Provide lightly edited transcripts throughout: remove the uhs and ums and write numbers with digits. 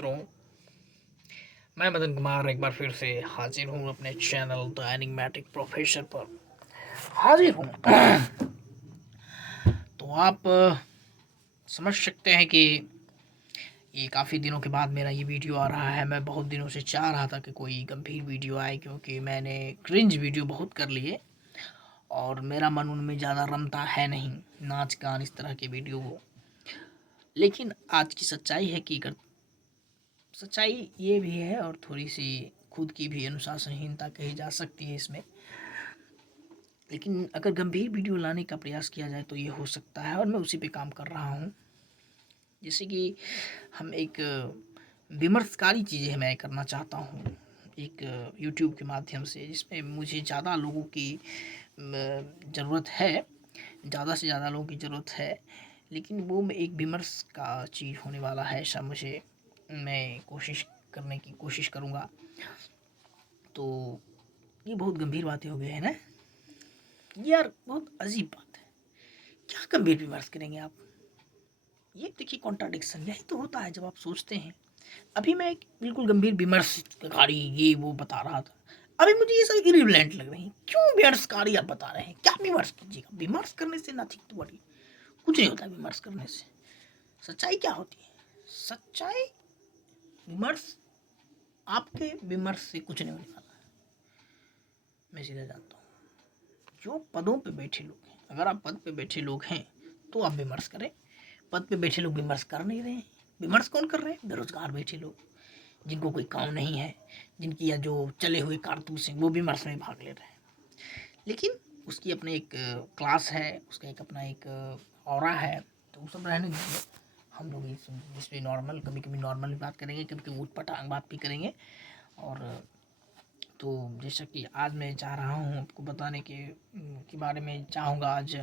मित्रों, मैं मदन कुमार एक बार फिर से हाजिर हूँ अपने चैनल द एनिग्मेटिक प्रोफेसर पर हाजिर हूँ। तो आप समझ सकते हैं कि ये काफ़ी दिनों के बाद मेरा ये वीडियो आ रहा है। मैं बहुत दिनों से चाह रहा था कि कोई गंभीर वीडियो आए, क्योंकि मैंने क्रिंज वीडियो बहुत कर लिए और मेरा मन उनमें ज़्यादा रमता है नहीं, नाच गान इस तरह के वीडियो को। लेकिन आज की सच्चाई है कि सच्चाई ये भी है और थोड़ी सी खुद की भी अनुशासनहीनता कही जा सकती है इसमें। लेकिन अगर गंभीर वीडियो लाने का प्रयास किया जाए तो ये हो सकता है और मैं उसी पे काम कर रहा हूँ। जैसे कि हम एक विमर्शकारी चीज़ें मैं करना चाहता हूँ एक यूट्यूब के माध्यम से, जिसमें मुझे ज़्यादा लोगों की ज़रूरत है, ज़्यादा से ज़्यादा लोगों की ज़रूरत है। लेकिन वो मैं एक विमर्श का चीज़ होने वाला है, ऐसा मैं कोशिश करने की कोशिश करूँगा। तो ये बहुत गंभीर बातें हो गई है ना यार, बहुत अजीब बात है। क्या गंभीर विमर्श करेंगे आप? ये देखिए कॉन्ट्राडिक्शन यही तो होता है जब आप सोचते हैं। अभी मैं एक बिल्कुल गंभीर विमर्शकारी ये वो बता रहा था, अभी मुझे ये सब इरिलेवेंट लग रही है। क्यों विमर्शकारी आप बता रहे हैं? क्या विमर्श कीजिएगा? विमर्श करने से नथिंग टू वरी, कुछ नहीं होता विमर्श करने से। सच्चाई क्या होती है? सच्चाई विमर्श, आपके विमर्श से कुछ नहीं होने वाला है, मैं सीधा जानता हूँ। जो पदों पे बैठे लोग हैं, अगर आप पद पे बैठे लोग हैं तो आप विमर्श करें। पद पे बैठे लोग विमर्श कर नहीं रहे हैं। विमर्श कौन कर रहे हैं? बेरोजगार बैठे लोग, जिनको कोई काम नहीं है, जिनकी या जो चले हुए कारतूस हैं, वो विमर्श में भाग ले रहे हैं। लेकिन उसकी अपने एक क्लास है, उसका एक अपना एक ऑरा है, तो वो सब रहने दीजिए। हम लोग इस पर नॉर्मल, कभी कभी नॉर्मल बात करेंगे, कभी कभी ऊट पटांग बात भी करेंगे। और तो जैसा कि आज मैं चाह रहा हूँ आपको बताने के बारे में चाहूँगा आज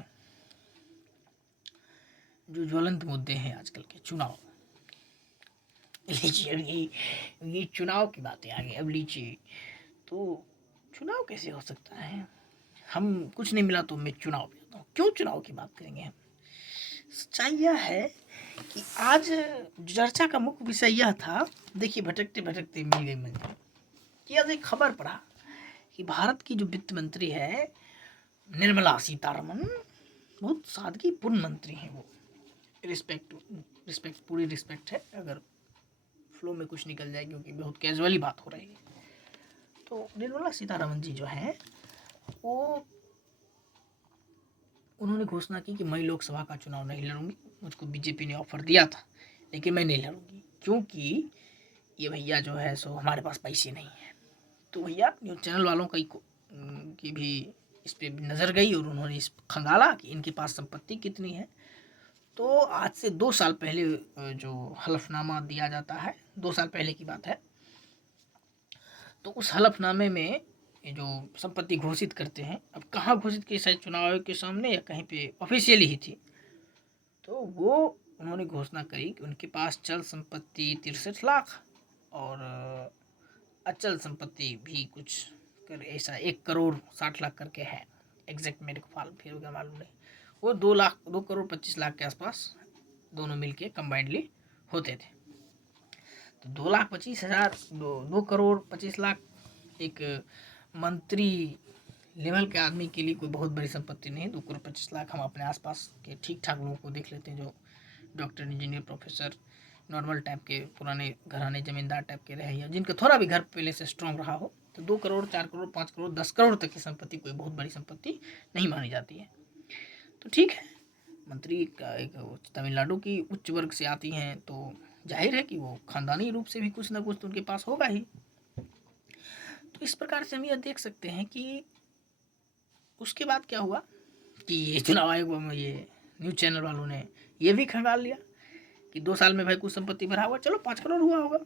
जो ज्वलंत मुद्दे हैं आजकल के चुनाव। लीजिए अब ये चुनाव की बातें आ गई। अब लीजिए, तो चुनाव कैसे हो सकता है? हम कुछ नहीं मिला तो मैं चुनाव पे आता हूँ। क्यों चुनाव की बात करेंगे हम? सच्चाई यह है कि आज चर्चा का मुख्य विषय यह था, देखिए भटकते भटकते मिल गई मंजिल कि आज एक खबर पढ़ा कि भारत की जो वित्त मंत्री है निर्मला सीतारमन, बहुत सादगी पूर्ण मंत्री हैं वो। रिस्पेक्ट पूरी रिस्पेक्ट है, अगर फ्लो में कुछ निकल जाए, क्योंकि बहुत कैजुअली बात हो रही है। तो निर्मला सीतारमन जी जो हैं वो, उन्होंने घोषणा की कि मैं लोकसभा का चुनाव नहीं लड़ूंगी। मुझको बीजेपी ने ऑफर दिया था, लेकिन मैं नहीं लड़ूंगी, क्योंकि ये भैया जो है सो हमारे पास पैसे नहीं है। तो भैया न्यूज़ चैनल वालों की भी इस पर नज़र गई और उन्होंने इस खंगाला कि इनके पास संपत्ति कितनी है। तो आज से 2 साल पहले जो हलफनामा दिया जाता है, 2 साल पहले की बात है, तो उस हलफनामे में ये जो संपत्ति घोषित करते हैं, अब कहाँ घोषित की, शायद चुनाव आयोग के सामने या कहीं पे ऑफिशियली ही थी। तो वो उन्होंने घोषणा करी कि उनके पास चल संपत्ति 63 लाख और अचल संपत्ति भी कुछ कर ऐसा 1 करोड़ 60 लाख करके है। एग्जैक्ट मेरे को फिर मालूम नहीं। वो 2 करोड़ 25 लाख के आसपास दोनों मिलके कंबाइंडली होते थे। तो 2,25,000, 2 करोड़ 25 लाख एक मंत्री लेवल के आदमी के लिए कोई बहुत बड़ी संपत्ति नहीं। 2 करोड़ 25 लाख हम अपने आसपास के ठीक ठाक लोगों को देख लेते हैं, जो doctor, engineer, professor, normal type के पुराने घराने जमींदार टाइप के रहे, या जिनका थोड़ा भी घर पहले से स्ट्रांग रहा हो। तो 2 करोड़ 4 करोड़ 5 करोड़ 10 करोड़ तक की संपत्ति कोई बहुत बड़ी संपत्ति नहीं मानी जाती है। तो ठीक है, मंत्री का एक तमिलनाडु की उच्च वर्ग से आती हैं, तो जाहिर है कि वो खानदानी रूप से भी कुछ ना कुछ तो उनके पास होगा ही। तो इस प्रकार से हम यह देख सकते हैं कि उसके बाद क्या हुआ कि ये चुनाव आयोग में ये न्यूज़ चैनल वालों ने ये भी खंगाल लिया कि 2 साल में भाई कुछ संपत्ति बढ़ा हुआ, चलो 5 करोड़ हुआ होगा।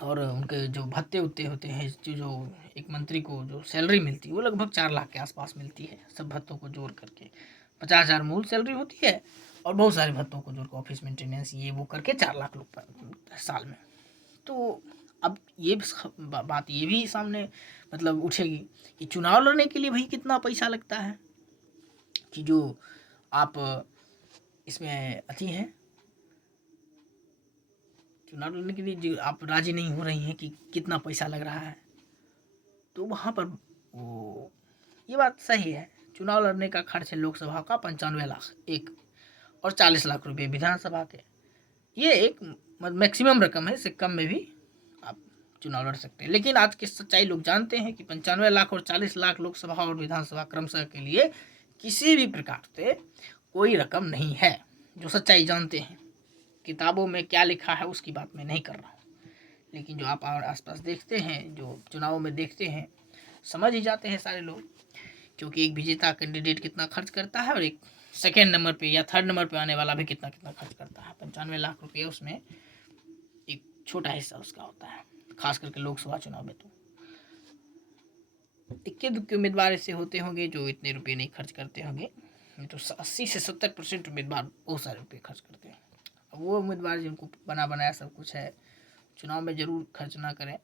और उनके जो भत्ते उत्ते होते हैं, जो एक मंत्री को जो सैलरी मिलती है वो लगभग 4 लाख के आसपास मिलती है, सब भत्तों को जोड़ करके। 50,000 मूल सैलरी होती है और बहुत सारे भत्तों को जोड़ कर ऑफिस मेंटेनेंस ये वो करके 4 लाख लोग साल में। तो अब ये बात ये भी सामने मतलब उठेगी कि चुनाव लड़ने के लिए भाई कितना पैसा लगता है, कि जो आप इसमें अति हैं, चुनाव लड़ने के लिए जो आप राजी नहीं हो रही हैं कि कितना पैसा लग रहा है, तो वहाँ पर वो ये बात सही है। चुनाव लड़ने का खर्च है लोकसभा का 95 लाख एक, और 40 लाख रुपए विधानसभा के। ये एक मैक्सिमम रकम है, इससे कम में भी आप चुनाव लड़ सकते हैं। लेकिन आज की सच्चाई लोग जानते हैं कि 95 लाख और 40 लाख लोकसभा और विधानसभा क्रमशः के लिए किसी भी प्रकार से कोई रकम नहीं है, जो सच्चाई जानते हैं। किताबों में क्या लिखा है उसकी बात मैं नहीं कर रहा हूँ, लेकिन जो आप आसपास देखते हैं, जो चुनावों में देखते हैं, समझ ही जाते हैं सारे लोग। क्योंकि एक विजेता कैंडिडेट कितना खर्च करता है और एक सेकेंड नंबर पे या थर्ड नंबर पे आने वाला भी कितना कितना खर्च करता है। 95 लाख रुपये उसमें एक छोटा हिस्सा उसका होता है, खास करके लोकसभा चुनाव में। तो इक्के दुक्के उम्मीदवार ऐसे होते होंगे जो इतने रुपये नहीं खर्च करते होंगे, नहीं तो 80 से 70% उम्मीदवार बहुत सारे रुपये खर्च करते हैं। अब वो उम्मीदवार जिनको बना बनाया सब कुछ है, चुनाव में जरूर खर्च ना करें।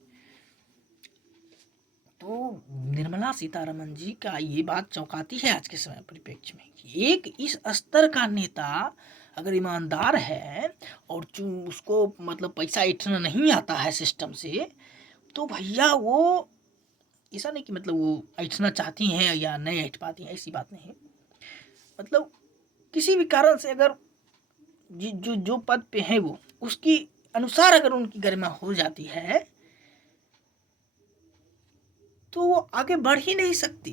तो निर्मला सीतारमन जी का ये बात चौंकाती है आज के समय परिप्रेक्ष्य में कि एक इस स्तर का नेता अगर ईमानदार है और उसको मतलब पैसा इतना नहीं आता है सिस्टम से, तो भैया वो ऐसा नहीं कि मतलब वो ऐठना चाहती हैं या नहीं ऐठ पाती हैं, ऐसी बात नहीं है। मतलब किसी भी कारण से अगर जो पद पे है वो उसकी अनुसार अगर उनकी गरिमा हो जाती है तो वो आगे बढ़ ही नहीं सकती।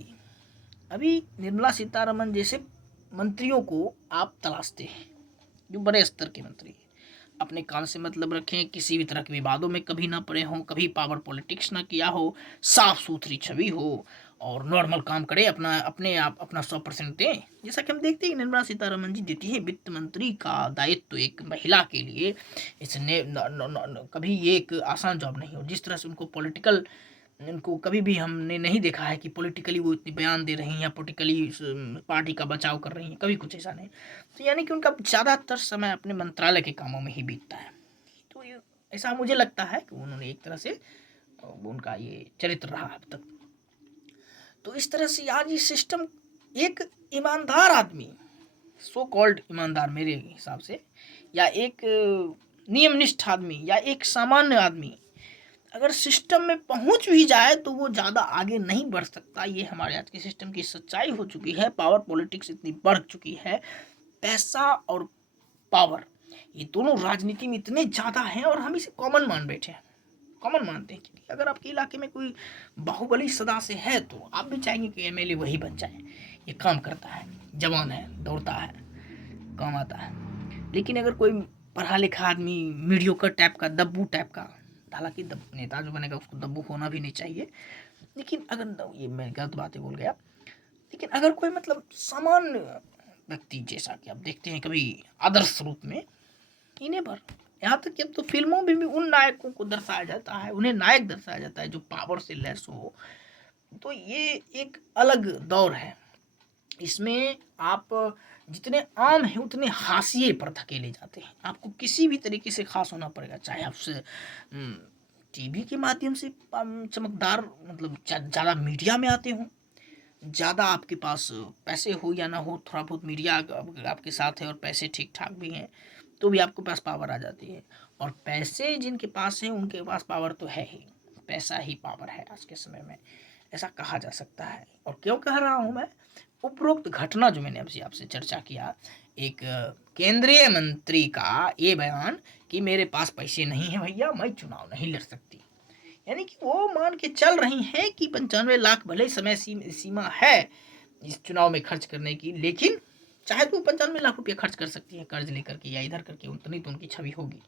अभी निर्मला सीतारमन जैसे मंत्रियों को आप तलाशते हैं, जो बड़े स्तर के मंत्री हैं, अपने काम से मतलब रखें, किसी भी तरह के विवादों में कभी ना पड़े हों, कभी पावर पॉलिटिक्स ना किया हो, साफ सुथरी छवि हो और नॉर्मल काम करे, अपने आप अपना 100% दें। जैसा कि हम देखते हैं निर्मला सीतारमन जी देती है। वित्त मंत्री का दायित्व एक महिला के लिए इसने कभी ये एक आसान जॉब नहीं हो। जिस तरह से उनको कभी भी हमने नहीं देखा है कि पॉलिटिकली वो इतनी बयान दे रही हैं या पॉलिटिकली पार्टी का बचाव कर रही हैं, कभी कुछ ऐसा नहीं। तो यानी कि उनका ज़्यादातर समय अपने मंत्रालय के कामों में ही बीतता है। तो ये ऐसा मुझे लगता है कि उन्होंने एक तरह से उनका ये चरित्र रहा अब तक। तो इस तरह से आज ये सिस्टम, एक ईमानदार आदमी, सो कॉल्ड ईमानदार मेरे हिसाब से, या एक नियमनिष्ठ आदमी या एक सामान्य आदमी अगर सिस्टम में पहुंच भी जाए तो वो ज़्यादा आगे नहीं बढ़ सकता। ये हमारे आज के सिस्टम की सच्चाई हो चुकी है। पावर पॉलिटिक्स इतनी बढ़ चुकी है, पैसा और पावर ये दोनों राजनीति में इतने ज़्यादा हैं और हम इसे कॉमन मान बैठे हैं, कॉमन मानते हैं। क्योंकि अगर आपके इलाके में कोई बाहुबली सदा से है तो आप भी चाहेंगे कि एमएलए वही बन जाए। ये काम करता है, जवान है, दौड़ता है, काम आता है। लेकिन अगर कोई पढ़ा लिखा आदमी मीडियोकर टाइप का, दब्बू टाइप का, हालांकि नेता जो बनेगा उसको दब्बू होना भी नहीं चाहिए, लेकिन अगर ये मैं गलत बातें बोल गया, लेकिन अगर कोई मतलब सामान्य व्यक्ति जैसा कि आप देखते हैं कभी आदर्श रूप में, इन्हें पर यहाँ तक कि अब तो फिल्मों में भी उन नायकों को दर्शाया जाता है, उन्हें नायक दर्शाया जाता है जो पावर से लेस हो। तो ये एक अलग दौर है। इसमें आप जितने आम हैं उतने हाशिए पर धकेले जाते हैं। आपको किसी भी तरीके से खास होना पड़ेगा, चाहे आपसे टीवी के माध्यम से चमकदार मतलब ज़्यादा मीडिया में आते हो, ज़्यादा आपके पास पैसे हो या ना हो, थोड़ा बहुत मीडिया आपके साथ है और पैसे ठीक ठाक भी हैं तो भी आपके पास पावर आ जाती है। और पैसे जिनके पास है उनके पास पावर तो है ही, पैसा ही पावर है आज के समय में, ऐसा कहा जा सकता है। और क्यों कह रहा हूँ मैं, उपरोक्त घटना जो मैंने अभी आपसे चर्चा किया, एक केंद्रीय मंत्री का ये बयान कि मेरे पास पैसे नहीं है भैया, मैं चुनाव नहीं लड़ सकती, यानी कि वो मान के चल रही हैं कि 95 लाख भले समय सीमा है इस चुनाव में खर्च करने की, लेकिन चाहे तो 95 लाख रुपये खर्च कर सकती है कर्ज लेकर के या इधर करके, उतनी तो उनकी छवि होगी,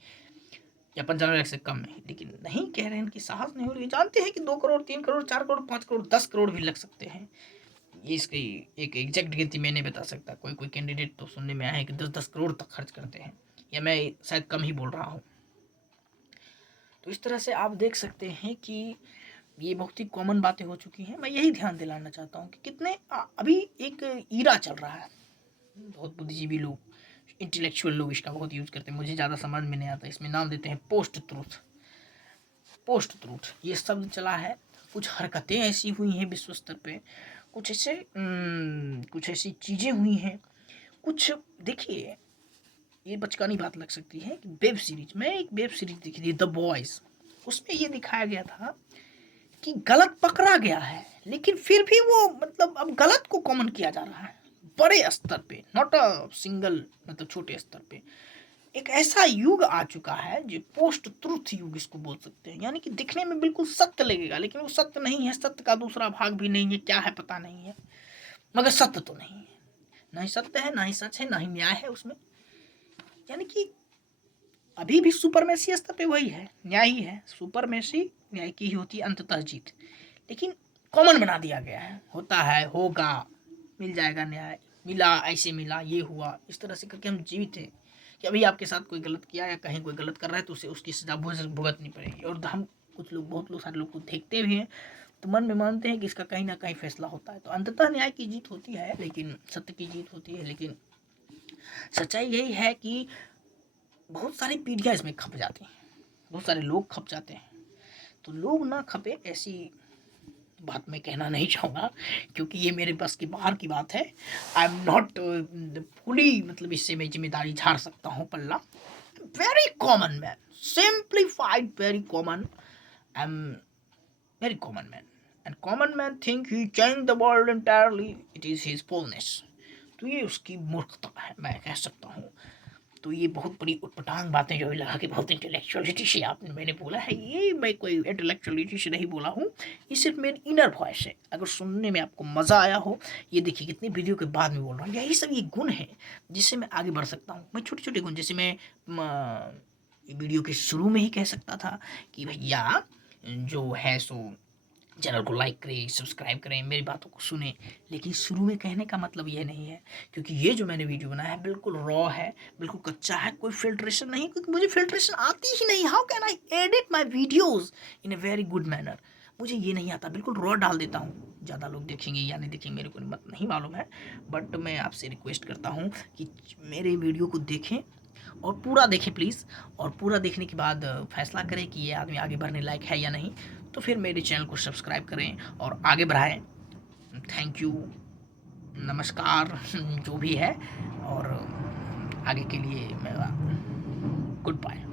या 95 लाख से कम नहीं। लेकिन नहीं कह रहे हैं कि साहस नहीं हो रही, जानते हैं कि 2 करोड़ 3 करोड़ 4 करोड़ 5 करोड़ 10 करोड़ भी लग सकते हैं। ये इसकी एक एग्जैक्ट गिनती मैं नहीं बता सकता, कोई कोई कैंडिडेट तो सुनने में आया है कि 10-10 करोड़ तक खर्च करते हैं, या मैं शायद कम ही बोल रहा हूँ। तो इस तरह से आप देख सकते हैं कि ये बहुत ही कॉमन बातें हो चुकी हैं। मैं यही ध्यान दिलाना चाहता हूँ कि कितने अभी एक ईरा चल रहा है, बहुत बुद्धिजीवी लोग, इंटेलेक्चुअल लोग इसका बहुत यूज़ करते हैं, मुझे ज़्यादा समझ में नहीं आता। इसमें नाम देते हैं पोस्ट ट्रूथ। पोस्ट ट्रूथ ये शब्द चला है, कुछ हरकतें ऐसी हुई हैं विश्व स्तर पे, कुछ ऐसी चीज़ें हुई हैं, कुछ देखिए ये बचकानी बात लग सकती है कि वेब सीरीज में एक वेब सीरीज देखी थी द बॉयज, उसमें ये दिखाया गया था कि गलत पकड़ा गया है लेकिन फिर भी वो मतलब अब गलत को कॉमन किया जा रहा है बड़े स्तर पे, नॉट अ सिंगल मतलब छोटे स्तर पे। एक ऐसा युग आ चुका है जो पोस्ट ट्रुथ युग इसको बोल सकते हैं, यानी कि दिखने में बिल्कुल सत्य लगेगा लेकिन वो सत्य नहीं है, सत्य का दूसरा भाग भी नहीं है, क्या है पता नहीं है, मगर सत्य तो नहीं है, ना ही सत्य है, ना ही सच है, ना ही न्याय है उसमें। यानी कि अभी भी सुपरमेसी स्तर पे वही है, न्याय ही है, सुपरमेसी न्याय की ही होती है अंततः जीत, लेकिन कॉमन बना दिया गया है, होता है, होगा, मिल जाएगा न्याय, मिला, ऐसे मिला, ये हुआ, इस तरह से करके हम जीवित हैं कि अभी आपके साथ कोई गलत किया या कहीं कोई गलत कर रहा है तो उसे उसकी सजा भुगतनी पड़ेगी। और हम कुछ लोग, बहुत लोग, सारे लोग को देखते भी हैं तो मन में मानते हैं कि इसका कहीं ना कहीं फैसला होता है, तो अंततः न्याय की जीत होती है, लेकिन सत्य की जीत होती है। लेकिन सच्चाई यही है कि बहुत सारी पीढ़ियाँ इसमें खप जाती हैं, बहुत सारे लोग खप जाते हैं, तो लोग ना खपे ऐसी बात मैं कहना नहीं चाहूँगा क्योंकि ये मेरे बस की बाहर की बात है। आई एम नॉट फुली मतलब इससे मैं जिम्मेदारी झाड़ सकता हूँ पल्ला। Very common man, simplified, very common, I am very common man, and common man think he change the world entirely, it is his fullness. तो ये उसकी मूर्खता है मैं कह सकता हूँ। तो ये बहुत बड़ी उटपटांग बातें जो है लगा कि बहुत इंटेलेक्चुअलिटी से आपने मैंने बोला है, ये मैं कोई इंटेलेक्चुअलिटी से नहीं बोला हूँ, ये सिर्फ मेरी इनर वॉइस है। अगर सुनने में आपको मज़ा आया हो, ये देखिए कितनी वीडियो के बाद में बोल रहा हूँ, यही सब ये गुण है जिससे मैं आगे बढ़ सकता हूँ। मैं छोटे छोटे गुण, जैसे मैं वीडियो के शुरू में ही कह सकता था कि भैया जो है सो चैनल को लाइक करें, सब्सक्राइब करें, मेरी बातों को सुने, लेकिन शुरू में कहने का मतलब ये नहीं है क्योंकि ये जो मैंने वीडियो बनाया है बिल्कुल रॉ है, बिल्कुल कच्चा है, कोई फिल्ट्रेशन नहीं, क्योंकि मुझे फिल्ट्रेशन आती ही नहीं। How can I edit my videos in a very good manner, मुझे ये नहीं आता, बिल्कुल रॉ डाल देता हूँ। ज़्यादा लोग देखेंगे या नहीं देखेंगे मेरे को मत नहीं मालूम है, बट मैं आपसे रिक्वेस्ट करता हूँ कि मेरे वीडियो को देखें और पूरा देखें प्लीज़, और पूरा देखने के बाद फैसला करें कि ये आदमी आगे बढ़ने लायक है या नहीं, तो फिर मेरे चैनल को सब्सक्राइब करें और आगे बढ़ाएं। थैंक यू, नमस्कार जो भी है, और आगे के लिए मैं गुड बाय।